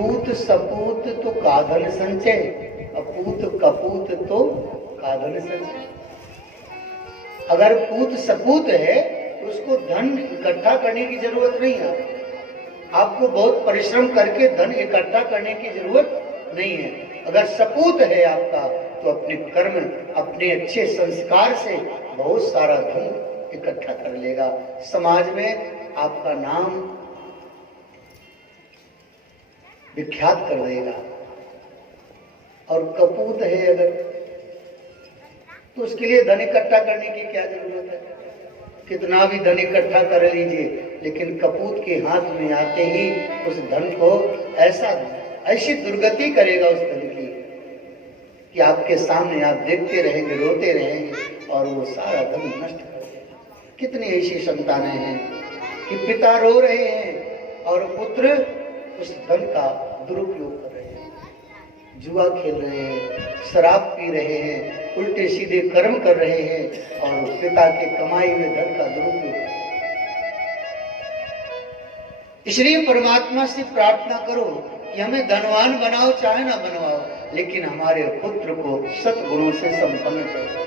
पूत सपूत तो काधन संचय, अपूत कपूत तो काधन संचय। अगर पूत सपूत है तो उसको धन इकट्ठा करने की जरूरत नहीं है। आपको बहुत परिश्रम करके धन इकट्ठा करने की जरूरत नहीं है। अगर सपूत है आपका तो अपने कर्म, अपने अच्छे संस्कार से बहुत सारा धन इकट्ठा कर लेगा, समाज में आपका नाम विख्यात कर देगा। और कपूत है अगर, तो उसके लिए धन इकट्ठा करने की क्या जरूरत है? कितना भी धन इकट्ठा कर लीजिए, लेकिन कपूत के हाथ में आते ही उस धन को ऐसी दुर्गति करेगा उस धन की कि आपके सामने आप देखते रहेंगे, रोते रहेंगे और वो सारा धन नष्ट कर देगा। कितनी ऐसी संतानें हैं कि पिता रो रहे हैं और पुत्र उस धन का दुरुपयोग कर रहे हैं, जुआ खेल रहे हैं, शराब पी रहे हैं, उल्टे सीधे कर्म कर रहे हैं और पिता के कमाई हुए धन का दुरुपयोग। इसलिए परमात्मा से प्रार्थना करो कि हमें धनवान बनाओ चाहे ना बनवाओ, लेकिन हमारे पुत्र को सद्गुणों से संपन्न करो,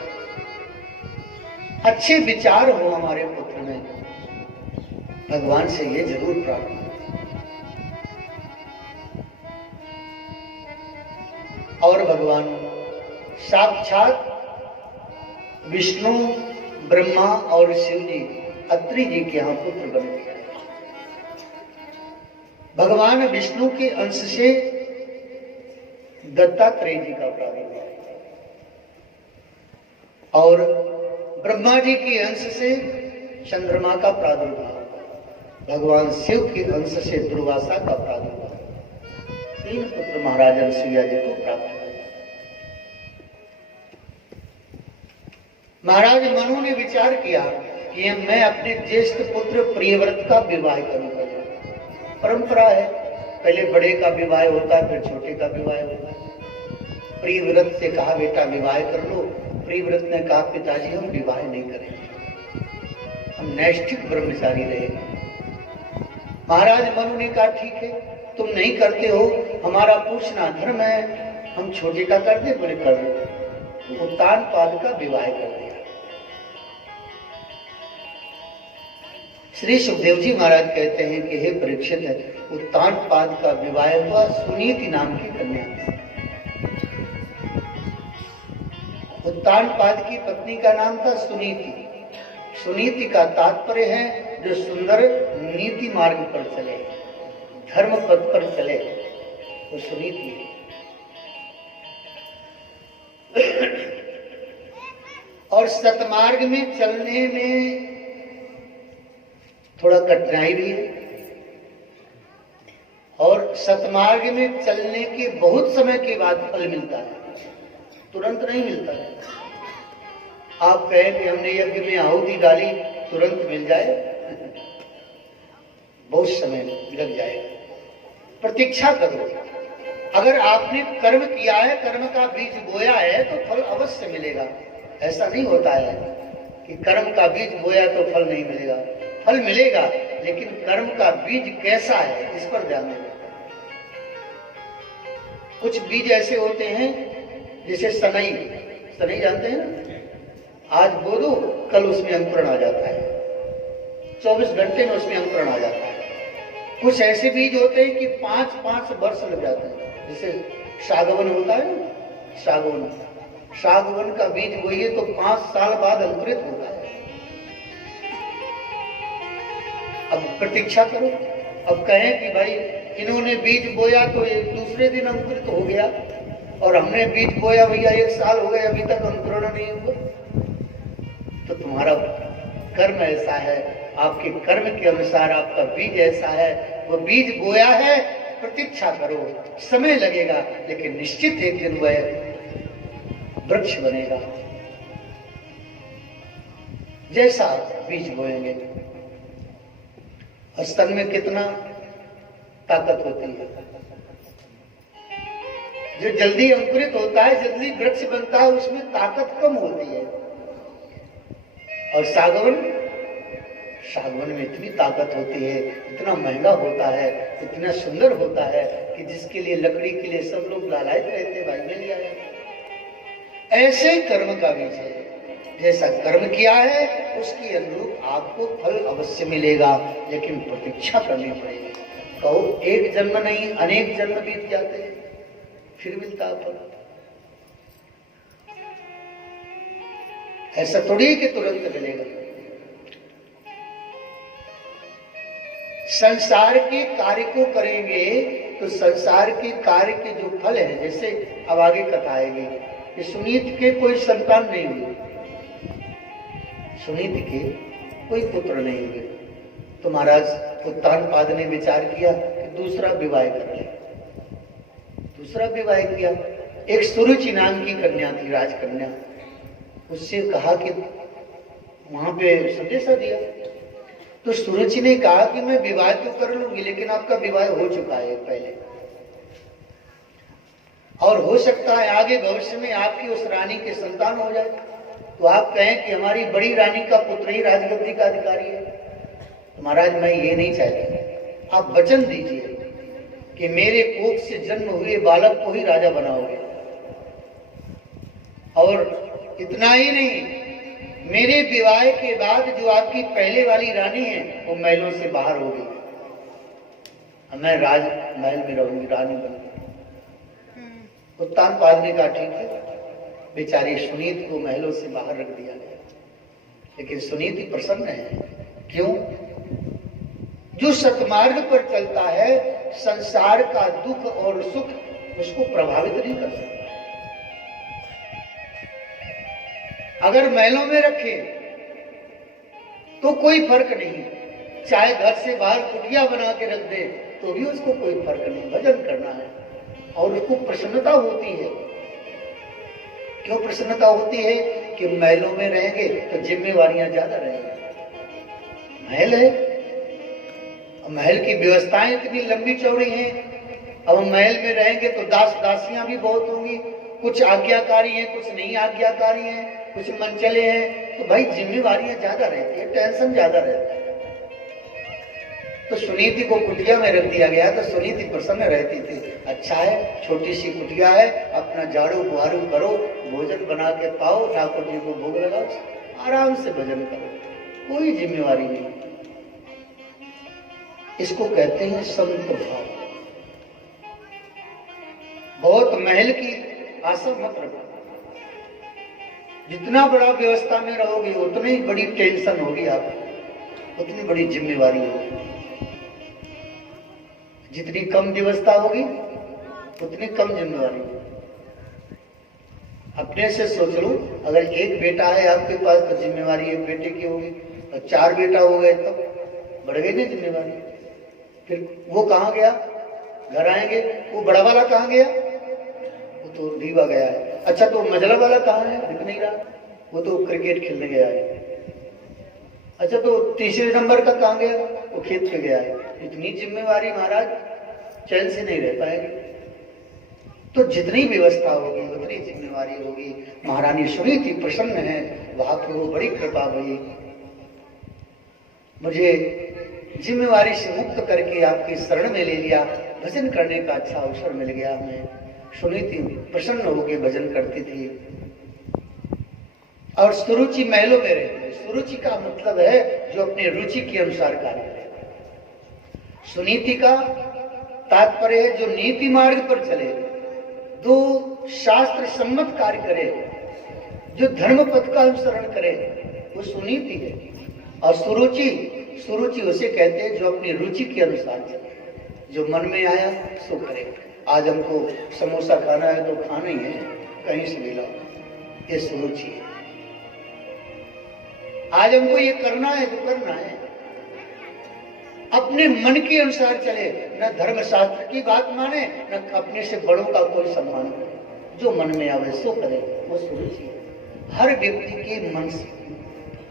अच्छे विचार हो हमारे पुत्र में। भगवान से ये जरूर प्रार्थना। और भगवान साक्षात विष्णु, ब्रह्मा और शिव जी, अत्रि जी के यहाँ पुत्र बन गए। भगवान विष्णु के अंश से दत्तात्रेय जी का प्रादुर्भाव और ब्रह्मा जी के अंश से चंद्रमा का प्रादुर्भाव, भगवान शिव के अंश से दुर्वासा का प्रादुर्भाव। 3 पुत्र महाराज अनसुईया जी को प्राप्त हुए। महाराज मनु ने विचार किया कि मैं अपने ज्येष्ठ पुत्र प्रियव्रत का विवाह करूंगा। परंपरा है, पहले बड़े का विवाह होता है, फिर छोटे का विवाह होता है। प्रियव्रत से कहा बेटा विवाह कर लो। प्रियव्रत ने कहा पिताजी हम विवाह नहीं करेंगे, हम नैष्ठिक ब्रह्मचारी रहेंगे। महाराज मनु ने कहा ठीक है, तुम नहीं करते हो, हमारा पूछना धर्म है, हम छोटे का कर दे। बोले कर दो। उत्तानपाद का विवाह कर दिया। श्री सुखदेव जी महाराज कहते हैं कि हे परीक्षित, उत्तानपाद का विवाह हुआ सुनीति नाम की कन्या से। उत्तानपाद की पत्नी का नाम था सुनीति। सुनीति का तात्पर्य है जो सुंदर नीति मार्ग पर चले, धर्म पथ पर चले, वो सुनीति। और सतमार्ग में चलने में थोड़ा कठिनाई भी है, और सतमार्ग में चलने के बहुत समय के बाद फल मिलता है, तुरंत नहीं मिलता है। आप कहें कि हमने यज्ञ में आहुति डाली तुरंत मिल जाए, बहुत समय लग जाएगा। प्रतीक्षा करो। अगर आपने कर्म किया है, कर्म का बीज बोया है तो फल अवश्य मिलेगा। ऐसा नहीं होता है कि कर्म का बीज बोया तो फल नहीं मिलेगा, फल मिलेगा, लेकिन कर्म का बीज कैसा है इस पर ध्यान देना। कुछ बीज ऐसे होते हैं जैसे सनई, सनई जानते हैं ना, आज बो दो कल उसमें अंकुरण आ जाता है, 24 घंटे में उसमें अंकुरण आ जाता है। कुछ ऐसे बीज होते हैं कि 5-5 वर्ष लग जाते हैं, जैसे सागवन होता है ना, सागवन, सागवन का बीज बोइए तो 5 साल बाद अंकुरित होता है। अब प्रतीक्षा करो। अब कहें कि भाई इन्होंने बीज बोया तो दूसरे दिन अंकुरित हो गया, और हमने बीज बोया भैया 1 साल हो गया अभी तक अंकुरण नहीं हुआ, तो तुम्हारा कर्म ऐसा है, आपके कर्म के अनुसार आपका बीज ऐसा है। वो बीज बोया है, प्रतीक्षा करो, समय लगेगा, लेकिन निश्चित एक दिन वह वृक्ष बनेगा जैसा बीज बोएंगे। स्तन में कितना ताकत होती है, जो जल्दी अंकुरित होता है, जल्दी वृक्ष बनता है, उसमें ताकत कम होती है। और सागवन सागवान में इतनी ताकत होती है, इतना महंगा होता है, इतना सुंदर होता है कि जिसके लिए, लकड़ी के लिए सब लोग लालायित रहते हैं, भाई मिल जाए। ऐसे कर्म का बीज है, जैसा कर्म किया है उसके अनुरूप आपको फल अवश्य मिलेगा, लेकिन प्रतीक्षा करनी पड़ेगी। कहो एक जन्म नहीं, अनेक जन्म बीत जाते हैं फिर मिलता फल। ऐसा थोड़ी कि तुरंत मिलेगा। संसार के कार्य को करेंगे तो संसार के कार्य के जो फल है, जैसे अब आगे कथा आएगी कि सुनीत के कोई संतान नहीं हुई, सुनीत के कोई पुत्र नहीं हुए, तो महाराज उत्तानपाद ने विचार किया कि दूसरा विवाह कर ले। दूसरा विवाह किया। एक सुरुचि नाम की कन्या थी, राजकन्या। उससे कहा कि वहां पे संदेशा दिया, तो सुरुचि ने कहा कि मैं विवाह तो कर लूंगी, लेकिन आपका विवाह हो चुका है पहले, और हो सकता है आगे भविष्य में आपकी उस रानी के संतान हो जाए, तो आप कहें कि हमारी बड़ी रानी का पुत्र ही राजगद्दी का अधिकारी है। तो महाराज मैं ये नहीं चाहता, आप वचन दीजिए कि मेरे कोख से जन्म हुए बालक को ही राजा बनाओगे, और इतना ही नहीं, मेरे विवाह के बाद जो आपकी पहले वाली रानी है वो महलों से बाहर होगी, मैं राज महल में रहूंगी, रानी बनूंगी। उत्तानपाद ने कहा ठीक है। बेचारी सुनीत को महलों से बाहर रख दिया गया, लेकिन सुनीत ही प्रसन्न है। क्यों? जो सतमार्ग पर चलता है, संसार का दुख और सुख उसको प्रभावित नहीं कर सकता। अगर महलों में रखे तो कोई फर्क नहीं, चाहे घर से बाहर कुटिया बना के रख दे तो भी उसको कोई फर्क नहीं, भजन करना है। और उसको प्रसन्नता होती है। क्यों प्रसन्नता होती है? कि महलों में रहेंगे तो जिम्मेवारियां ज्यादा रहेंगी। महल है, महल की व्यवस्थाएं इतनी लंबी चौड़ी हैं, अब महल में रहेंगे तो दास दासियां भी बहुत होंगी, कुछ आज्ञाकारी हैं, कुछ नहीं आज्ञाकारी हैं, कुछ मनचले हैं, तो भाई जिम्मेवारियां ज्यादा रहती है, टेंशन ज्यादा रहता है। तो सुनीति को कुटिया में रख दिया गया, तो सुनीति प्रसन्न रहती थी। अच्छा है, छोटी सी कुटिया है, अपना झाड़ू बुहारू करो, भोजन बना के पाओ, ठाकुर जी को भोग लगाओ, आराम से भजन करो, कोई जिम्मेवारी नहीं। इसको कहते हैं संत भाव। बहुत महल की आशा मत रखो। जितना बड़ा व्यवस्था में रहोगे उतनी ही बड़ी टेंशन होगी आपको, उतनी बड़ी जिम्मेवारी होगी। जितनी कम व्यवस्था होगी उतनी कम जिम्मेवारी होगी। अपने से सोच लो, अगर एक बेटा है आपके पास तो जिम्मेवारी एक बेटे की होगी, और 4 बेटा हो गए तब बढ़ गई ना जिम्मेवारी। फिर वो कहाँ गया? घर आएंगे, वो बड़ा वाला कहाँ गया? वो तो रीवा गया है। अच्छा, तो मजला वाला कहाँ है? दिख नहीं रहा, वो तो क्रिकेट खेलने गया है। अच्छा, तो तीसरे नंबर का कहाँ गया? वो खेत पे गया है। इतनी जिम्मेवारी महाराज, चैन से नहीं रह पाएंगे। तो जितनी व्यवस्था होगी उतनी जिम्मेवारी होगी। महारानी सुनीति प्रसन्न है, वहां पर वो बड़ी कृपा हुई, मुझे जिम्मेवारी से मुक्त करके आपकी शरण में ले लिया, भजन करने का अच्छा अवसर मिल गया हमें। सुनीति प्रसन्न होकर भजन करती थी। और सुरुचि महलों में रहती है। सुरुचि का मतलब है जो अपने रुचि के अनुसार कार्य करे। सुनीति का तात्पर्य है जो नीति मार्ग पर चले, जो शास्त्र सम्मत कार्य करे, जो धर्म पथ का अनुसरण करे, वो सुनीति है। और सुरुचि उसे कहते हैं जो अपनी रुचि के अनुसार चले, जो मन में आया सो करे। आज हमको समोसा खाना है तो खाना ही है, कहीं से मिला, ये सुरुचि है। आज हमको ये करना है तो करना है, अपने मन के अनुसार चले, न धर्म शास्त्र की बात माने, न अपने से बड़ों का कोई सम्मान करे, जो मन में आवे सो करे, वो सुरुचि है। हर व्यक्ति के मन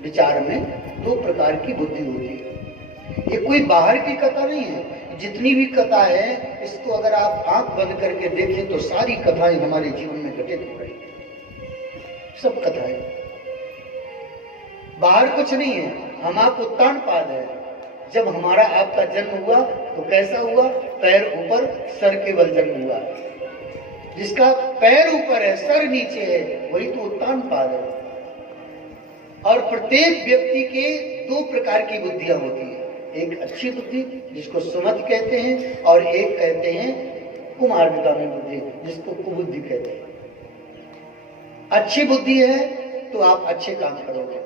विचार में 2 प्रकार की बुद्धि होती है। ये कोई बाहर की कथा नहीं है। जितनी भी कथा है, इसको अगर आप आंख बंद करके देखें तो सारी कथाएं हमारे जीवन में घटित हो रही है। सब कथाएं, बाहर कुछ नहीं है, हम आप उत्तान पाद है। जब हमारा आपका जन्म हुआ तो कैसा हुआ? पैर ऊपर सर के बल जन्म हुआ। जिसका पैर ऊपर है सर नीचे है वही तो उत्तान पाद है। और प्रत्येक व्यक्ति के दो प्रकार की बुद्धियां होती है, एक अच्छी बुद्धि जिसको सुमति कहते हैं और एक कहते हैं कुमार्गगामी बुद्धि जिसको कुबुद्धि कहते हैं। अच्छी बुद्धि है तो आप अच्छे काम करोगे,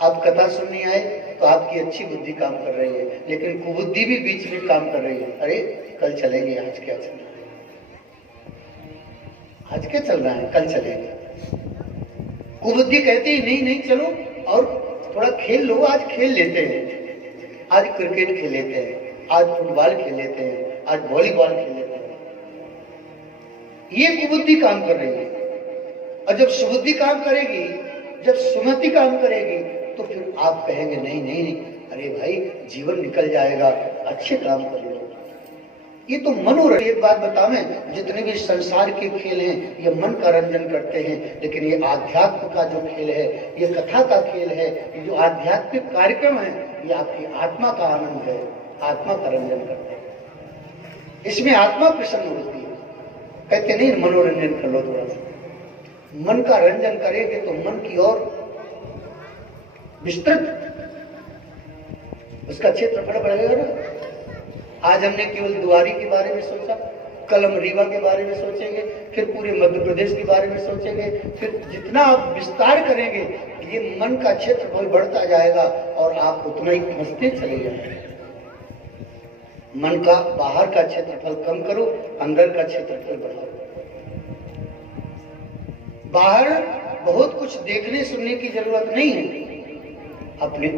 आप कथा सुनने आए तो आपकी अच्छी बुद्धि काम कर रही है, लेकिन कुबुद्धि भी बीच में काम कर रही है। अरे कल चलेंगे, आज क्या चल रहा है, आज क्या चल रहा है, कल चलेंगे। कुबुद्धि कहती है नहीं नहीं चलो और थोड़ा खेल लो, आज खेल लेते हैं, आज क्रिकेट खेल लेते हैं, आज फुटबॉल खेल लेते हैं, आज वॉलीबॉल खेल लेते हैं। ये कुबुद्धि काम कर रही है। और जब सुबुद्धि काम करेगी, जब सुमति काम करेगी तो फिर आप कहेंगे नहीं नहीं नहीं, अरे भाई जीवन निकल जाएगा, अच्छे काम कर लो। ये तो मनोरंजन। एक बात बतावें, जितने भी संसार के खेल हैं ये मन का रंजन करते हैं, लेकिन ये आध्यात्म का जो खेल है, ये कथा का खेल है, ये जो आध्यात्मिक कार्यक्रम है, ये आपकी आत्मा का आनंद है, आत्मा का रंजन करते हैं। इसमें आत्मा प्रसन्न होती है। कहते नहीं मनोरंजन कर लो, थोड़ा सा मन का रंजन करेंगे तो मन की ओर विस्तृत उसका क्षेत्रफल बढ़ेगा ना। आज हमने केवल दुआरी के बारे में सोचा, कल हम रीवा के बारे में सोचेंगे, फिर पूरे मध्य प्रदेश के बारे में सोचेंगे, फिर जितना आप विस्तार करेंगे ये मन का क्षेत्रफल बढ़ता जाएगा और आप उतना ही फंसते चले जाएंगे। मन का बाहर का क्षेत्रफल कम करो, अंदर का क्षेत्रफल बढ़ाओ। बाहर बहुत कुछ देखने सुनने की जरूरत नहीं है, अपने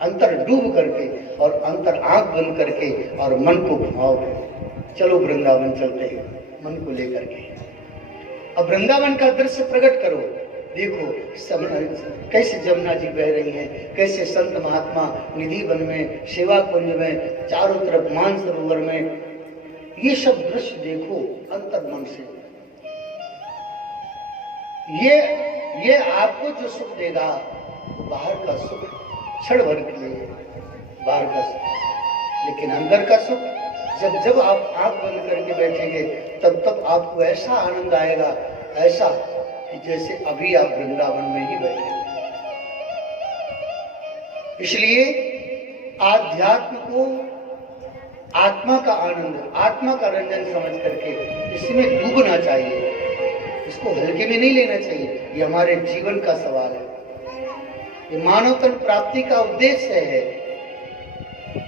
अंतर डूब करके और अंतर आंख बंद करके और मन को घुमाओ। चलो वृंदावन चलते हैं, मन को लेकर के अब वृंदावन का दृश्य प्रकट करो। देखो कैसे जमुना जी बह रही हैं, कैसे संत महात्मा निधि वन में, सेवा कुंज में, चारों तरफ मानसरोवर में, ये सब दृश्य देखो अंतर मन से। ये आपको जो सुख देगा वो बाहर का सुख क्षण भर के लिए, बाहर का सुख, लेकिन अंदर का सुख जब जब आप आंख बंद करके बैठेंगे तब आपको ऐसा आनंद आएगा, ऐसा कि जैसे अभी आप वृंदावन में ही बैठे। इसलिए आध्यात्म को आत्मा का आनंद, आत्मा का रंजन समझ करके इसमें डूबना चाहिए, इसको हल्के में नहीं लेना चाहिए। ये हमारे जीवन का सवाल है, ये मानव तन प्राप्ति का उद्देश्य है,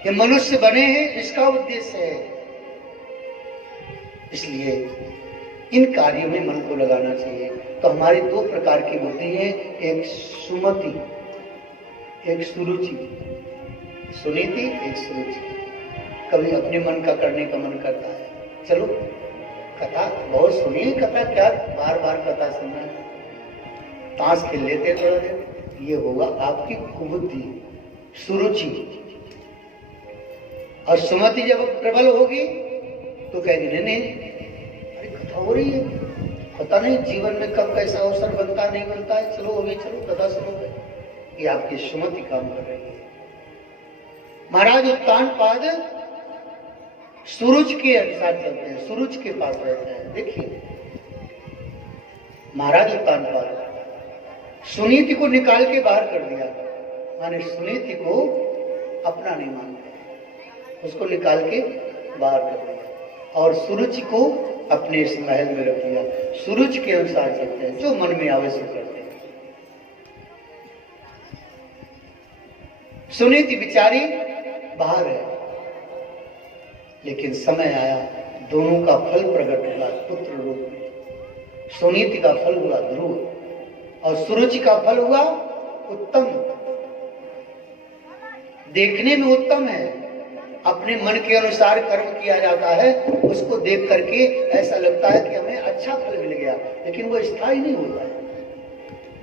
ये मनुष्य बने हैं इसका उद्देश्य है। इसलिए इन कार्यों में मन को लगाना चाहिए। तो हमारी दो प्रकार की बुद्धि है, एक सुमति, एक सुरुचि, सुनीति, एक सुरुचि। कभी अपने मन का करने का मन करता है, चलो कथा बहुत सुनिए, कथा क्या बार बार कथा सुनना है, ताश खेल लेते थोड़ा देर, ये होगा आपकी कुबुद्धि, सुरुचि। और सुमति जब प्रबल होगी तो कहेगी नहीं नहीं अरे कथा हो रही है, पता नहीं जीवन में कब कैसा अवसर बनता नहीं बनता है, चलो अभी चलो कथा सुनोगे। ये आपकी सुमति काम कर रही है। महाराज उत्तान पाद सूरज के अनुसार चलते हैं, सूरज के पास रहते हैं। देखिए महाराज उत्तान पाद सुनीति को निकाल के बाहर कर दिया, माने सुनीति को अपना नहीं मानते, उसको निकाल के बाहर कर दिया और सुरुचि को अपने इस महल में रख लिया। सूरज के अनुसार चलते हैं, जो मन में आवे सो करते हैं। सुनीति बिचारी बाहर है, लेकिन समय आया दोनों का फल प्रकट हुआ पुत्र रूप में। सुनीति का फल हुआ ध्रुव और सुरुचि का फल हुआ उत्तम। देखने में उत्तम है, अपने मन के अनुसार कर्म किया जाता है, उसको देख करके ऐसा लगता है कि हमें अच्छा फल मिल गया, लेकिन वो स्थायी नहीं होता है,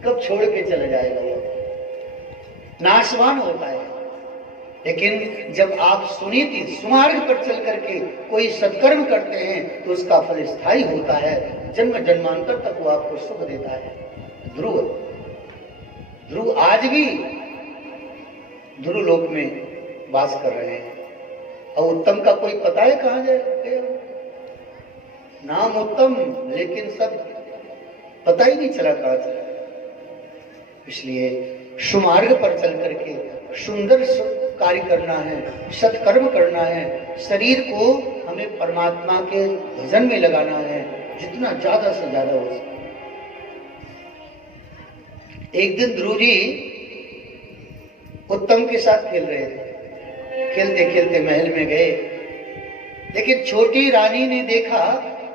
कब छोड़ के चला जाएगा, वो नाशवान होता है। लेकिन जब आप सुनीति सुमार्ग पर चल करके कोई सत्कर्म करते हैं तो उसका फल स्थायी होता है, जन्म जन्मांतर तक वो आपको सुख देता है। ध्रुव ध्रुव आज भी ध्रुव लोक में वास कर रहे हैं। और उत्तम का कोई पता है कहां जाए? नाम उत्तम, लेकिन सब पता ही नहीं चला कहां चला। इसलिए सुमार्ग पर चल करके सुंदर कार्य करना है, सत्कर्म करना है, शरीर को हमें परमात्मा के भजन में लगाना है जितना ज्यादा से ज्यादा हो सके। एक दिन ध्रुव जी उत्तम के साथ खेल रहे थे, खेलते खेलते महल में गए, लेकिन छोटी रानी ने देखा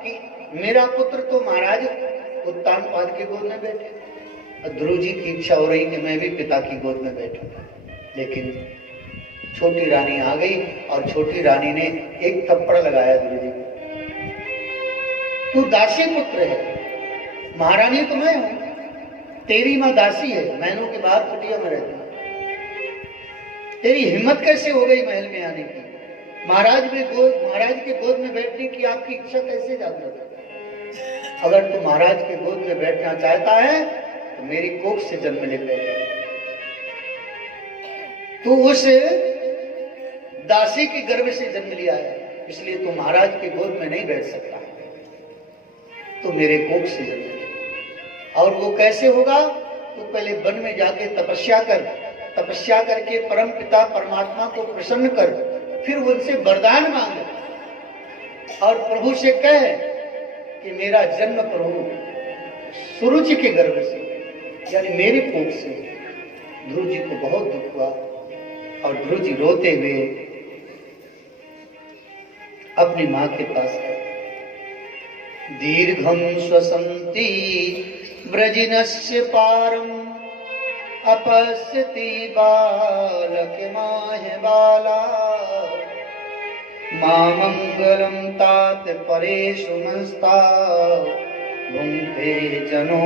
कि मेरा पुत्र तो महाराज उत्तानपाद के गोद में बैठे। ध्रुव जी की इच्छा हो रही कि मैं भी पिता की गोद में बैठूं, लेकिन छोटी रानी आ गई और छोटी रानी ने एक थप्पड़ लगाया ध्रुव जी। तू दासी पुत्र है, महारानी तो मैं हूं, तेरी मां दासी है, महलों के बाहर कुटिया में रहती है। तेरी हिम्मत कैसे हो गई महल में आने की? महाराज के गोद में बैठने की आपकी इच्छा कैसे जागृत? अगर तू महाराज के गोद में बैठना चाहता है तो मेरी कोख से जन्म ले पहले। तू उस दासी के गर्भ से जन्म लिया है, इसलिए तू महाराज के गोद में नहीं बैठ सकता, तो मेरे कोख से जन्म ले। और वो कैसे होगा? तो पहले वन में जाके तपस्या कर, तपस्या करके परम पिता परमात्मा को प्रसन्न कर, फिर उनसे वरदान मांग और प्रभु से कह कि मेरा जन्म प्रभु सुरुचि के गर्भ से, यानी मेरे कोख से। ध्रुव जी को बहुत दुख हुआ और ध्रुव जी रोते हुए अपनी मां के पास गए। दीर्घम श्वसन्ति व्रजिनस्य पारम अपश्यति बालकमाह बाला मामंगलम तात परेषु मनस्ता भुंक्ते जनो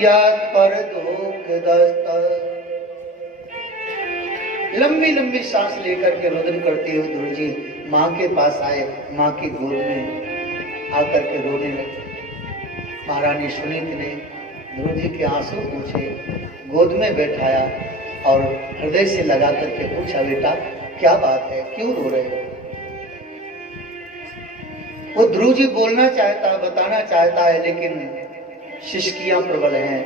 यात् पर दुःखदस्त। लंबी लंबी सांस लेकर के रोदन करते हुए ध्रुव जी मां के पास आए, मां की गोद में आकर के रोने लगे। महारानी सुनीति ने ध्रुव जी के आंसू पूछे, गोद में बैठाया और हृदय से लगा करके पूछा, बेटा क्या बात है, क्यों रो रहे हो? वो ध्रुव जी बोलना चाहता है, बताना चाहता है, लेकिन शिश्कियां प्रबल हैं।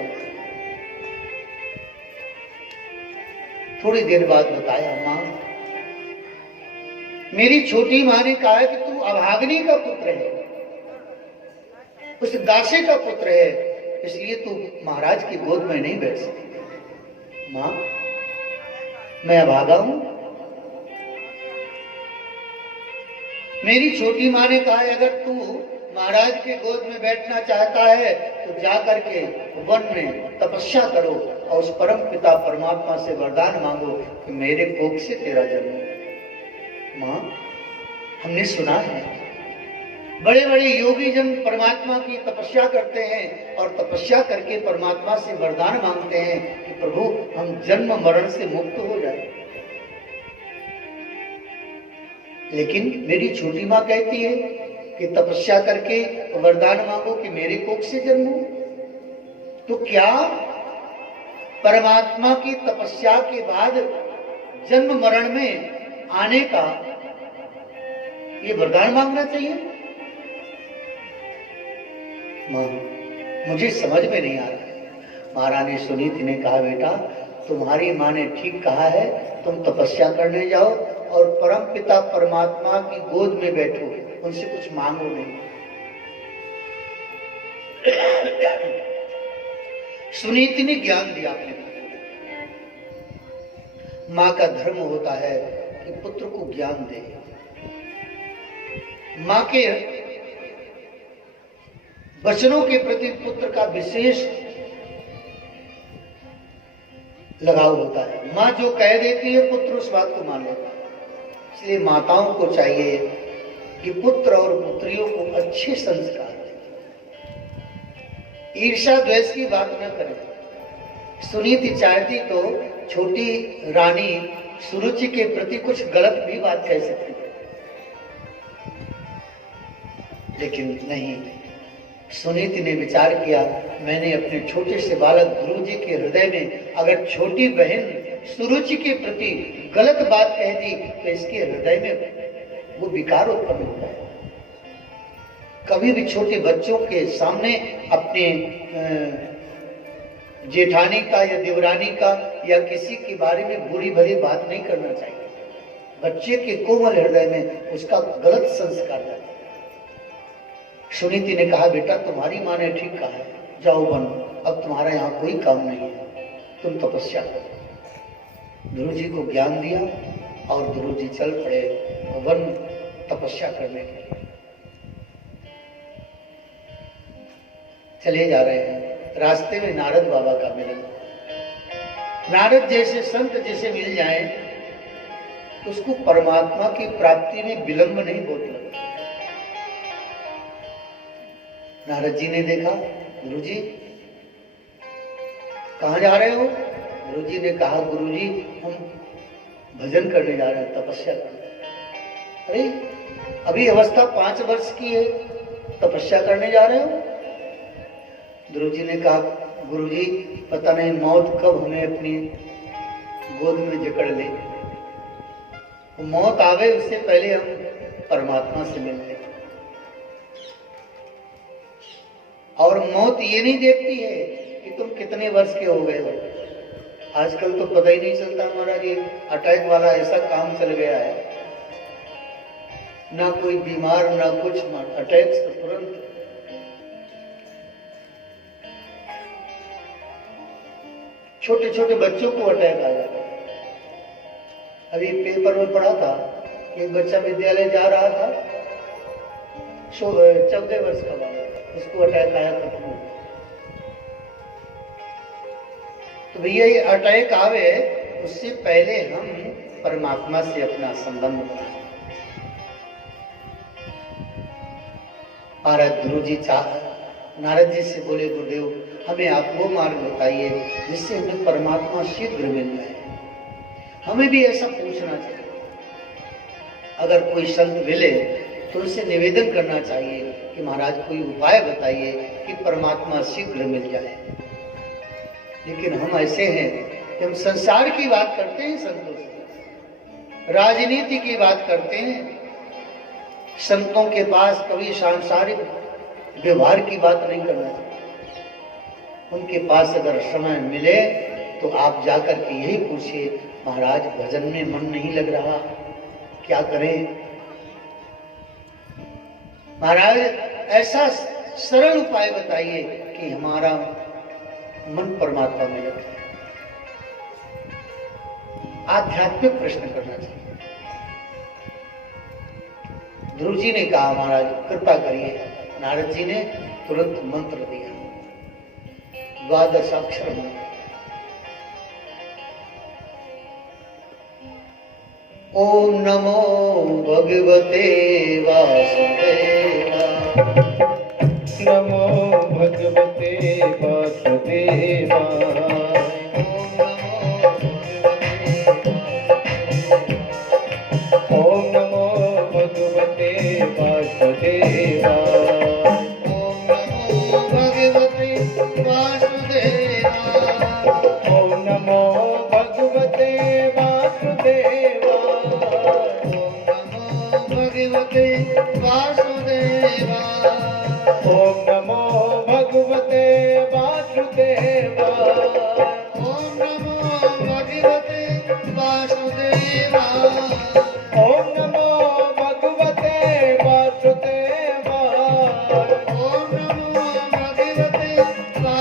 थोड़ी देर बाद बताया, मां मेरी छोटी मां ने कहा है कि तू अभागिनी का पुत्र है, उस दासी का पुत्र है, इसलिए तू महाराज की गोद में नहीं बैठ सकती। मां मैं अभागा हूं? मेरी छोटी मां ने कहा है अगर तू महाराज के गोद में बैठना चाहता है तो जाकर के वन में तपस्या करो और उस परम पिता परमात्मा से वरदान मांगो कि मेरे कोख से तेरा जन्म। मां हमने सुना है बड़े बड़े योगी जन परमात्मा की तपस्या करते हैं और तपस्या करके परमात्मा से वरदान मांगते हैं कि प्रभु हम जन्म मरण से मुक्त हो जाए, लेकिन मेरी छोटी मां कहती है कि तपस्या करके वरदान मांगो कि मेरे कोख से जन्म हो। तो क्या परमात्मा की तपस्या के बाद जन्म मरण में आने का ये वरदान मांगना चाहिए? मां मुझे समझ में नहीं आ रहा है। महारानी सुनीति ने कहा, बेटा तुम्हारी मां ने ठीक कहा है, तुम तपस्या करने जाओ और परम पिता परमात्मा की गोद में बैठो, उनसे कुछ मांगो नहीं। सुनीति ने ज्ञान दिया अपने मां का धर्म होता है कि पुत्र को ज्ञान दे। मां के वचनों के प्रति पुत्र का विशेष लगाव होता है। मां जो कह देती है पुत्र उस बात को मान लेता है। इसलिए माताओं को चाहिए कि पुत्र और पुत्रियों को अच्छे संस्कार दें, ईर्ष्या द्वेष की बात न करें। सुनीति चाहती तो छोटी रानी सुरुचि के प्रति कुछ गलत भी बात कह सकती है, लेकिन नहीं, सुनीति ने विचार किया, मैंने अपने छोटे से बालक ध्रुव जी के हृदय में अगर छोटी बहन सुरुचि के प्रति गलत बात कह दी तो इसके हृदय में वो विकार उत्पन्न होता है। कभी भी छोटे बच्चों के सामने अपने जेठानी का या देवरानी का या किसी के बारे में बुरी भली बात नहीं करना चाहिए। बच्चे के कोमल हृदय में उसका गलत संस्कार जाता है। सुनीति ने कहा, बेटा तुम्हारी माँ ने ठीक कहा है, जाओ वन, अब तुम्हारा यहाँ कोई काम नहीं है, तुम तपस्या करो। ध्रुव जी को ज्ञान दिया और ध्रुव जी चल पड़े वन तपस्या करने के लिए। चले जा रहे हैं, रास्ते में नारद बाबा का मिलन। नारद जैसे संत जैसे मिल जाए तो उसको परमात्मा की प्राप्ति में विलंब नहीं होता। नारद जी ने देखा, गुरु जी कहाँ जा रहे हो? गुरु जी ने कहा, गुरु जी हम भजन करने जा रहे हैं, तपस्या करने। अरे अभी अवस्था 5 वर्ष की है, तपस्या करने जा रहे हो? ध्रुव जी ने कहा, गुरुजी पता नहीं मौत कब हमें अपनी गोद में जकड़ ले, वो मौत आवे उससे पहले हम परमात्मा से मिल ले। और मौत ये नहीं देखती है कि तुम कितने वर्ष के हो गए हो। आजकल तो पता ही नहीं चलता महाराज, ये अटैक वाला ऐसा काम चल गया है, ना कोई बीमार ना कुछ, अटैक तो तुरंत। छोटे छोटे बच्चों को अटैक आ जाता है। अभी पेपर में पढ़ा था, एक बच्चा विद्यालय जा रहा था, 14 वर्ष का बालक, उसको अटैक आया था। तो भैया ये अटैक आवे उससे पहले हम परमात्मा से अपना संबंध बनाए। महाराज ध्रुव जी नारद जी से बोले, गुरुदेव हमें आप वो मार्ग बताइए जिससे हमें परमात्मा शीघ्र मिल जाए। हमें भी ऐसा पूछना चाहिए। अगर कोई संत मिले तो उनसे निवेदन करना चाहिए कि महाराज कोई उपाय बताइए कि परमात्मा शीघ्र मिल जाए। लेकिन हम ऐसे हैं कि हम संसार की बात करते हैं संतों से, राजनीति की बात करते हैं। संतों के पास कभी सांसारिक व्यवहार की बात नहीं करना चाहिए। उनके पास अगर समय मिले तो आप जाकर के यही पूछिए, महाराज भजन में मन नहीं लग रहा, क्या करें? महाराज ऐसा सरल उपाय बताइए कि हमारा मन परमात्मा में लग जाए। आध्यात्मिक प्रश्न करना चाहिए। ध्रुव जी ने कहा, महाराज कृपा करिए। नारद जी ने तुरंत मंत्र दिया, 12 अक्षर मंत्र। ओम नमो भगवते वासुदेवा, नमो भगवते वासुदेवा, ओम नमो भगवते वासुदेवा, ओम नमो भगवते वासुदेवा, ओम नमो भगवते वासुदेवा, ओम नमो भगवते वासुदेवा, ओम नमो भगवते वासुदेवा, ओम नमो भगवते वासुदेवा, ओम नमो भगवते वासुदेवा, ओम नमो भगवते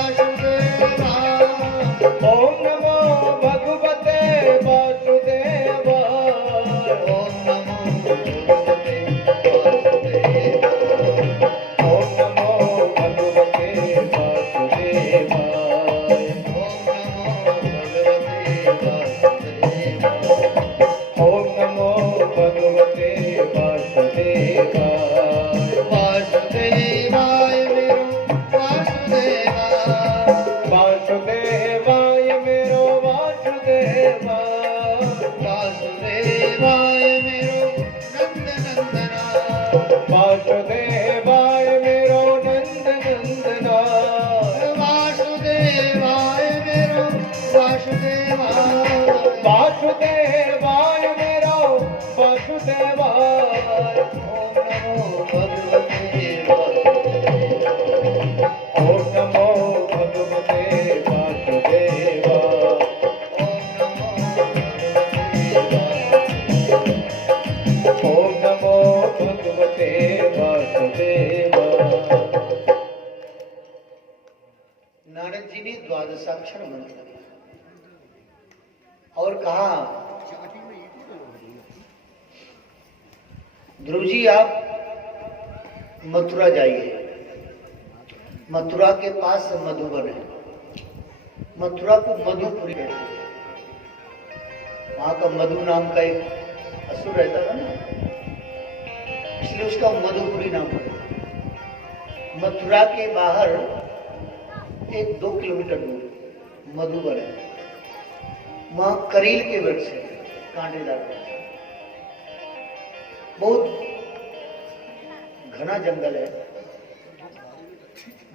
वासुदेवा, ओम नमो भगवते वासुदेवा, ओम नमो भगवते वासुदेवा। ओम नमो भगवते वासुदेवा, वासुदेवाय मेरो वासुदेवा, वासुदेवाय मेरो वासुदेवा, वासुदेवाय मेरो नंद नंदना, वासुदेवाय मेरो नंद नंदना, पंचाक्षर मंत्र दिया और कहा, ध्रुव जी आप मथुरा जाइए, मथुरा के पास मधुबन है, मथुरा को मधुपुरी कहते हैं। वहां का मधु नाम का एक असुर रहता था ना, इसलिए उसका मधुपुरी नाम है। मथुरा के बाहर 1-2 किलोमीटर दूर मधुबन है, वहां करील के वृक्ष है, कांटेदार वृक्ष, बहुत घना जंगल है।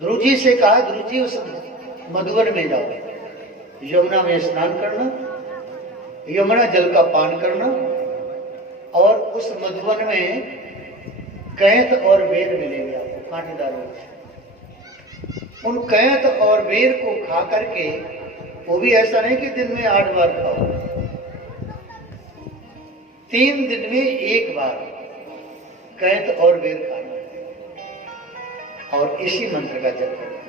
ध्रुव जी से कहा, ध्रुव जी उस मधुबन में जाओ, यमुना में स्नान करना, यमुना जल का पान करना और उस मधुबन में कैथ और बेर मिलेंगे आपको, कांटेदार वृक्ष। उन कैथ और बेर को खा करके, वो भी ऐसा नहीं कि दिन में 8 बार खाओ, 3 दिन में 1 बार कैथ और बेर खाना और इसी मंत्र का जप करना।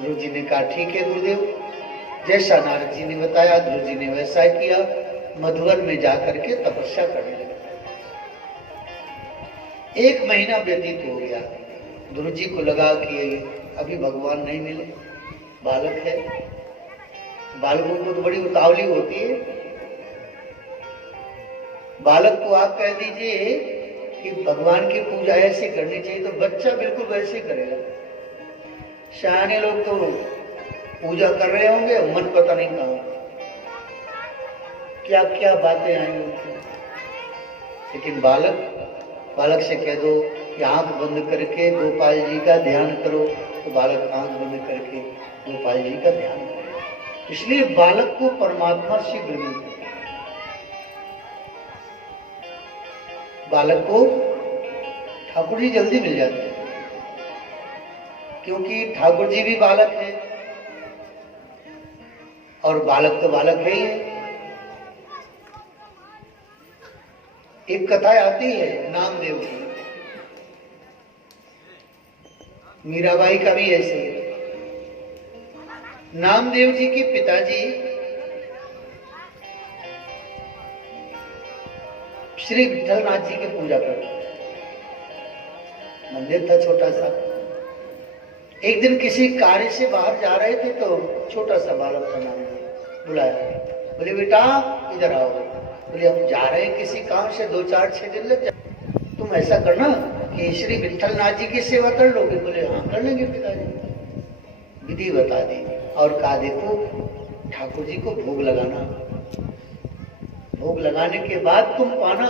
ध्रुव जी ने कहा ठीक है गुरुदेव, जैसा नारद जी ने बताया ध्रुव जी ने वैसा किया, मधुबन में जाकर के तपस्या करने लगे। 1 महीना व्यतीत हो गया, ध्रुव जी को लगा कि अभी भगवान नहीं मिले, बालक है, बालकों को तो बड़ी उतावली होती है। बालक को आप कह दीजिए कि भगवान की पूजा ऐसे करनी चाहिए तो बच्चा बिल्कुल वैसे ही करेगा। सयाने लोग तो पूजा कर रहे होंगे, मन पता नहीं कहां, क्या क्या बातें आएंगी उनकी। लेकिन बालक से कह दो कि आंख बंद करके गोपाल जी का ध्यान करो, तो बालक आंख बंद करके गोपाल जी का ध्यान करे। इसलिए बालक को परमात्मा शीघ्र मिलते, बालक को ठाकुर जी जल्दी मिल जाते हैं, क्योंकि ठाकुर जी भी बालक है और बालक तो बालक है ही है। एक कथा आती है नामदेव की, मीराबाई का भी ऐसे है। नामदेव जी के पिताजी श्री विठलनाथ जी की पूजा करते, मंदिर था छोटा सा। एक दिन किसी कार्य से बाहर जा रहे थे तो छोटा सा बालक का नाम बुलाया, बोले बेटा इधर आओ। बोले हम जा रहे हैं किसी काम से, 2-4-6 दिन लग जाए, तुम ऐसा करना कि श्री विठलनाथ जी की सेवा कर लोगे। बोले हाँ कर लेंगे पिताजी। विधि बता दी और कहा देखो ठाकुर जी को भोग लगाना, भोग लगाने के बाद तुम पाना,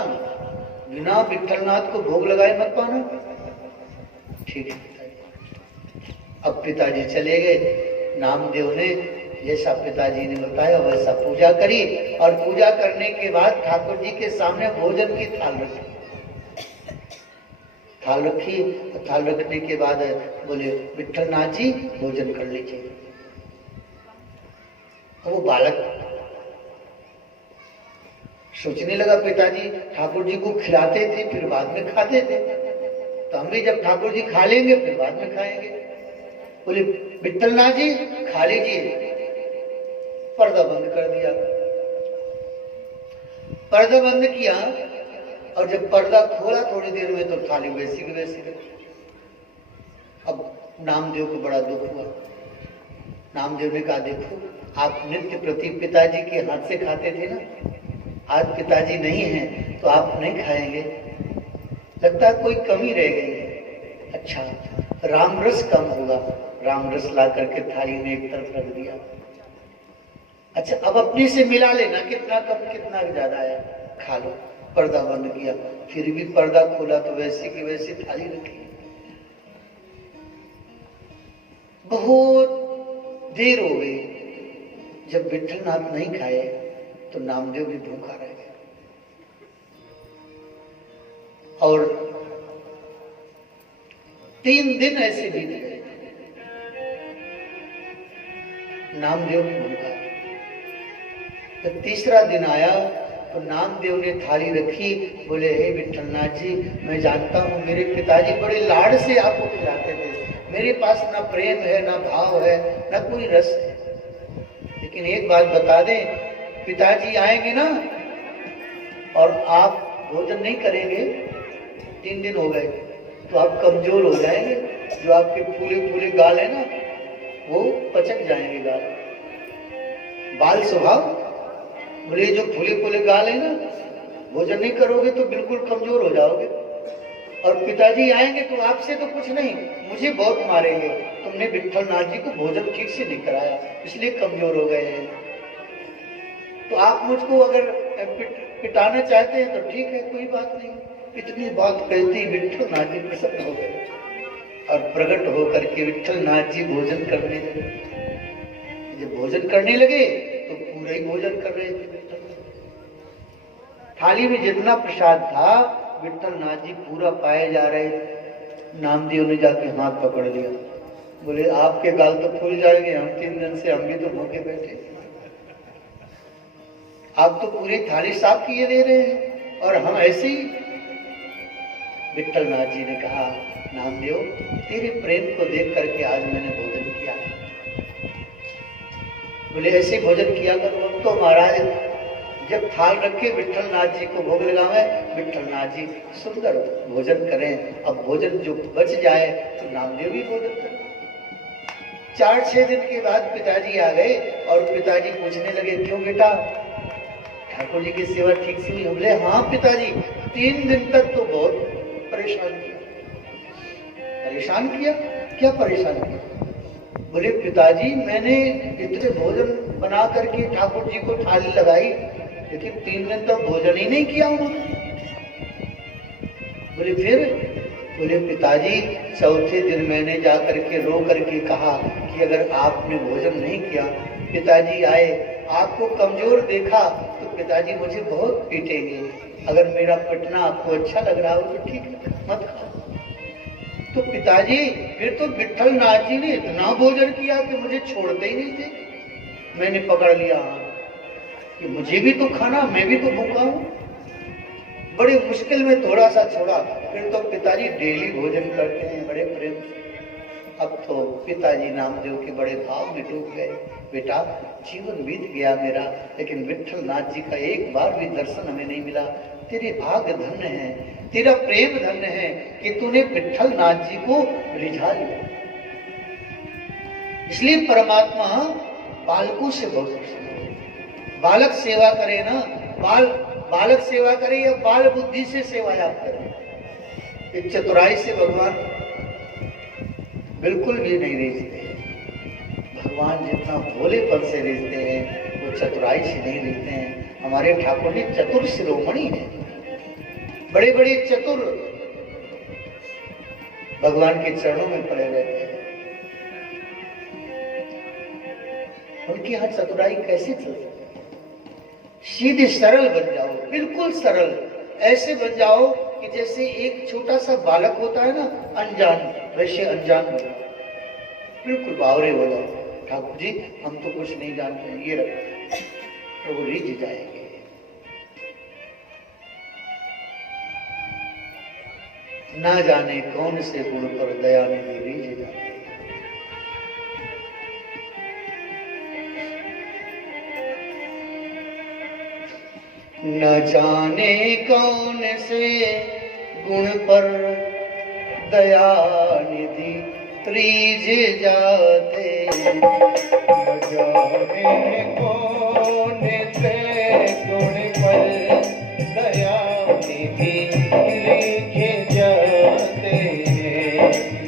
बिना विठलनाथ को भोग लगाए मत पाना। ठीक है पिताजी। अब पिताजी चले गए, नामदेव ने जैसा पिताजी ने बताया वैसा पूजा करी और पूजा करने के बाद ठाकुर जी के सामने भोजन की थाल रखी। थाल रखी, थाल रखने के बाद बोले विठलनाथ जी भोजन कर लीजिए। वो बालक सोचने लगा पिताजी ठाकुर जी को खिलाते थे फिर बाद में खाते थे, तो हम भी जब ठाकुर जी खा लेंगे फिर बाद में खाएंगे। बोले विठलनाथ जी खा लीजिए। पर्दा बंद कर दिया, पर्दा बंद किया और जब पर्दा खोला थोड़ी देर में तो थाली वैसी की वैसी रखी। अब नामदेव को बड़ा दुख हुआ। नामदेव ने कहा देखो आप नित्य प्रति पिताजी के हाथ से खाते थे ना, आज पिताजी नहीं है तो आप नहीं खाएंगे, लगता है कोई कमी रह गई है। अच्छा रामरस कम होगा, रामरस ला करके थाली में एक तरफ रख दिया। अच्छा अब अपने से मिला लेना कितना कम कितना ज्यादा है, खा लो। पर्दा बंद किया, फिर भी पर्दा खोला तो वैसे की वैसी थाली रखी। बहुत देर हो गई, जब विठलनाथ नहीं खाए तो नामदेव भी भूखा रह गया और 3 दिन ऐसे बीत गए, नामदेव भी भूखा। तो तीसरा दिन आया तो नामदेव ने थाली रखी, बोले हे विठलनाथ जी मैं जानता हूँ मेरे पिताजी बड़े लाड से आपको खिलाते थे, मेरे पास ना प्रेम है ना भाव है ना कोई रस है, लेकिन एक बात बता दें, पिताजी आएंगे ना और आप भोजन नहीं करेंगे, 3 दिन हो गए, तो आप कमजोर हो जाएंगे। जो आपके फूले फूले गाल है ना, वो पचक जाएंगे गाल। बाल स्वभाव, बोले जो फूले फूले गाल है ना, भोजन नहीं करोगे तो बिल्कुल कमजोर हो जाओगे। और पिताजी आएंगे तो आपसे तो कुछ नहीं, मुझे बहुत मारेंगे, तुमने विट्ठलनाथ जी को भोजन ठीक से नहीं कराया, इसलिए कमजोर हो गए हैं। तो आप मुझको अगर पिटाना चाहते हैं तो ठीक है, कोई बात नहीं। इतनी बात कहती विट्ठलनाथ जी प्रसन्न हो गए और प्रकट होकर के विट्ठलनाथ जी भोजन करने लगे। जब भोजन करने लगे तो पूरा ही भोजन कर रहे थे। थाली में जितना प्रसाद था विट्ठलनाथ जी पूरा पाए जा रहे थे। नामदेव ने जाके हाथ पकड़ लिया, बोले आपके गाल तो फूल जाएंगे, हम 3 दिन से हम भी तो भूखे बैठे, आप तो पूरी थाली साफ किए दे रहे हैं और हम ऐसे ही। विट्ठलनाथ जी ने कहा, नामदेव तेरे प्रेम को देख करके आज मैंने भोजन किया है। बोले ऐसे भोजन किया करो। तो महाराज जब थाल रखे विट्ठलनाथ जी को भोग लगावे, विट्ठलनाथ जी सुंदर भोजन करें। अब भोजन जो बच जाए तो नामदेव भी भोजन करें। 4-6 दिन के बाद पिताजी आ गए और पिताजी पूछने लगे, क्यों बेटा ठाकुर जी की सेवा ठीक से हुई? बोले हाँ पिताजी, 3 दिन तक तो बहुत परेशान किया। परेशान किया? क्या परेशान किया? बोले पिताजी मैंने इतने भोजन बना करके ठाकुर जी को थाली लगाई, लेकिन 3 दिन तक भोजन ही नहीं किया उन्होंने। बोले फिर? बोले पिताजी चौथे दिन मैंने जा करके रो करके कहा कि अगर आपने भोजन नहीं किया, पिताजी आए आपको कमजोर देखा तो पिताजी मुझे बहुत पीटेंगे। अगर मेरा पिटना आपको अच्छा लग रहा हो तो ठीक है, मत खाओ। तो पिताजी फिर तो विट्ठलनाथ जी ने इतना भोजन किया कि मुझे छोड़ते ही नहीं थे। मैंने पकड़ लिया कि मुझे भी तो खाना, मैं भी तो भूखा हूं। बड़ी मुश्किल में थोड़ा सा छोड़ा, फिर तो पिताजी डेली भोजन करते हैं बड़े प्रेम से। अब तो पिताजी नामदेव के बड़े भाव में डूब गए। बेटा जीवन बीत गया मेरा, लेकिन विट्ठलनाथ जी का एक बार भी दर्शन हमें नहीं मिला। तेरे भाग्य धन्य है, तेरा प्रेम धन्य है कि तूने विट्ठलनाथ जी को रिझा लिया। इसलिए परमात्मा बालकों से बहुत पसंद है। बालक सेवा करे ना, बालक सेवा करे या बाल बुद्धि से सेवा आप करें। एक चतुराई से भगवान बिल्कुल भी नहीं रिझते। भगवान जितना भोलेपन से रिझते हैं वो चतुराई से नहीं रिझते हैं। हमारे ठाकुर जी चतुर शिरोमणि हैं, बड़े बड़े चतुर भगवान के चरणों में पड़े रहते हैं। उनके यहाँ चतुराई कैसे चलती? सीधे सरल बन जाओ, बिल्कुल सरल, ऐसे बन जाओ कि जैसे एक छोटा सा बालक होता है ना, अनजान, वैसे अनजान हो जाओ, बिल्कुल बावरे हो जाओ। ठाकुर जी हम तो कुछ नहीं जानते हैं, ये रखो, तो वो रिझ जाएंगे। ना जाने कौन से गुण पर दयानिधि रिझ जाते। न जाने कौन से गुण पर दयानिधि रिझ जाते। न जाने कौन से गुण पर दयानिधि रिझ जाते।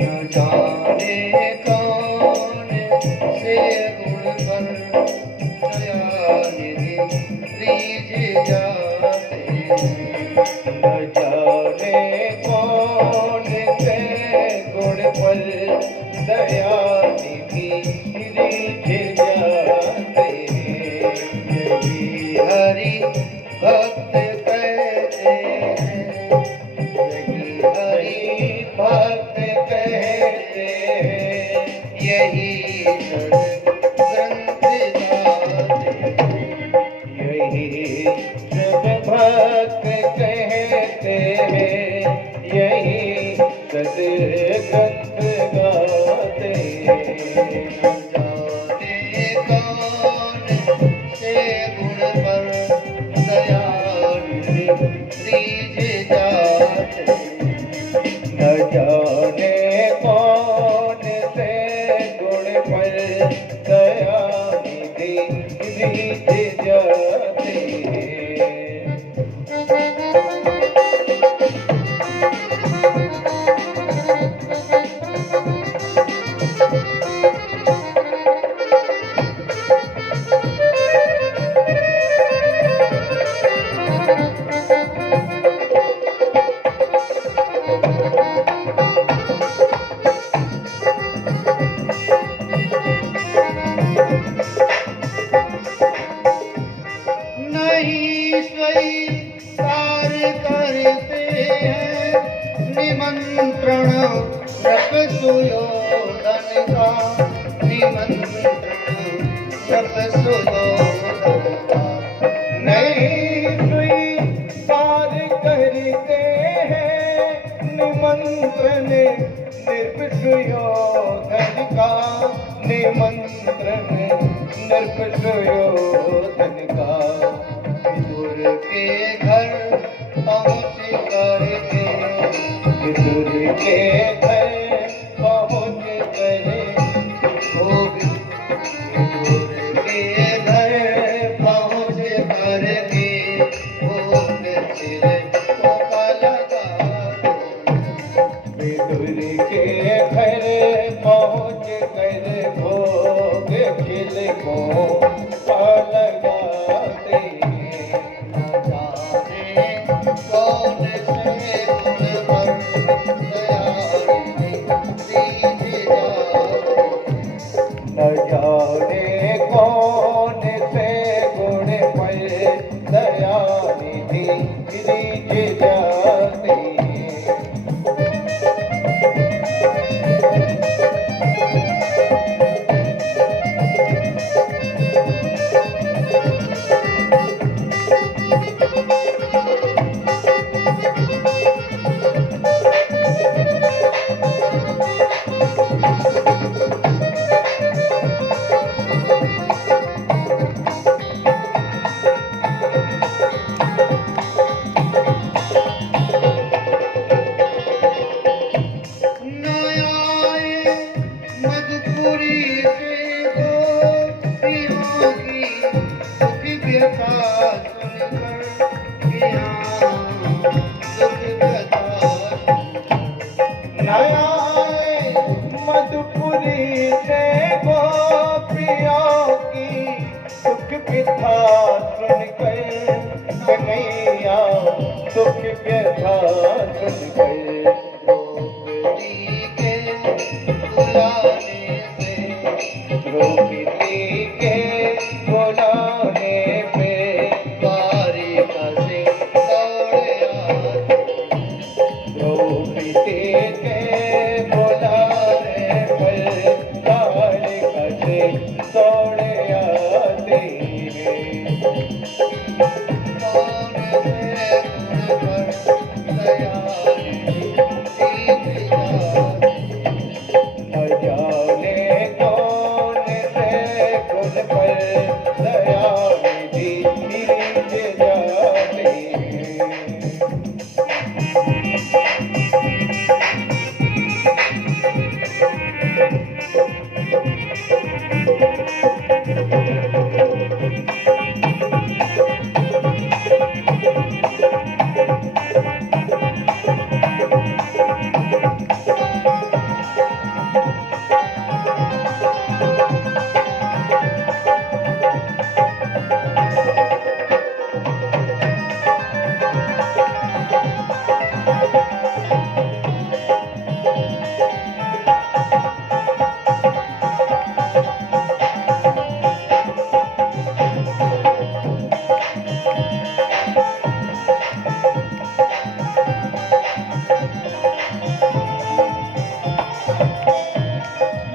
न जाने कौन से गुण पर दयानिधि रिझ जाते। न जाने कौन से गुण पर दयानिधि रिझ जाते। यही हरि भक्त कहते हैं, यही हरि भक्त कहते निमंत्रण रख सुयोधन का, निमंत्रण रख सुयोधन का। नहीं स्वीकार करते हैं निमंत्रण नृप सुयोधन का, निमंत्रण नृप सुयोधन का। विदुर के घर पहुँच करके, विदुर के घर पहुँच करे, ओ विदुर के घर पहुँच करके, भोग चिर का लगा। विदुर के घर पहुँच कर भोग खिल को लगाते हैं। कौन से गुण पर दयानिधि दीज जाते। न जाने कौन से गुण पर दयानिधि रीझ जाते हैं। न आए मधुपुरी से गोपियों की सुख व्यथा सुनकर, यहाँ सुख व्यथा नयाए मधुपुरी से गोपियों की सुख व्यथा सुनकर, कन्हैया सुख व्यथा सुनकर। द्रौपदी के बुलाने से, द्रौपदी के बुलाने पे द्वारिका से दौड़े आए। द्रौपदी के बुलाने पर द्वारिका से दौड़े आते हैं। कौन से गुण पर दयानिधि दीज जाते। न जाने कौन से गुण पर दयानिधि रीझ जाते हैं।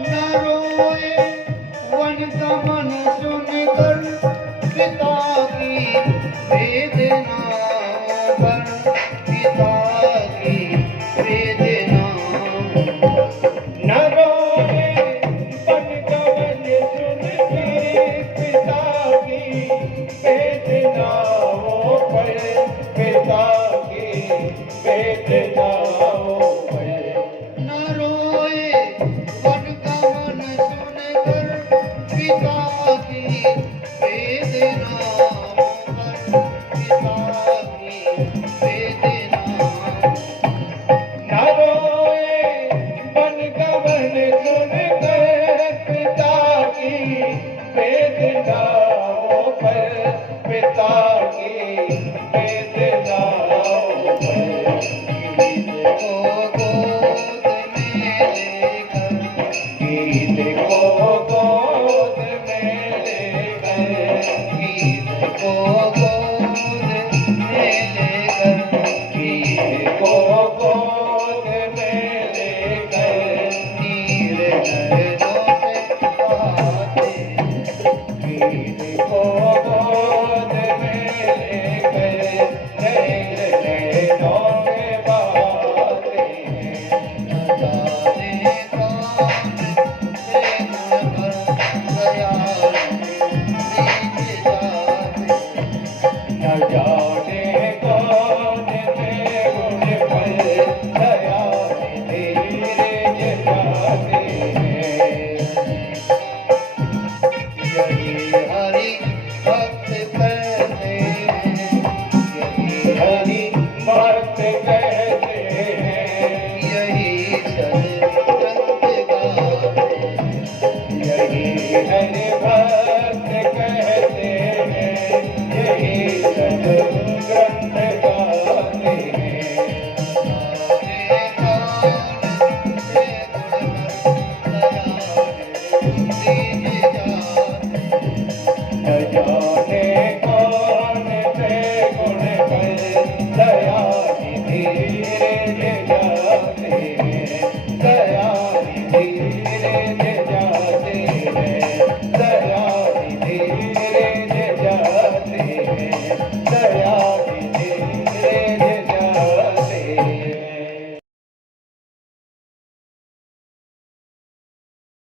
न रोए वन दमन सुनकर, पिता की वेदनाओं पर, पिता की वेदनाओं पर। न रोए वन गवन सुन के पिता की वेदनाओं पर, पिता की वेदनाओं पर।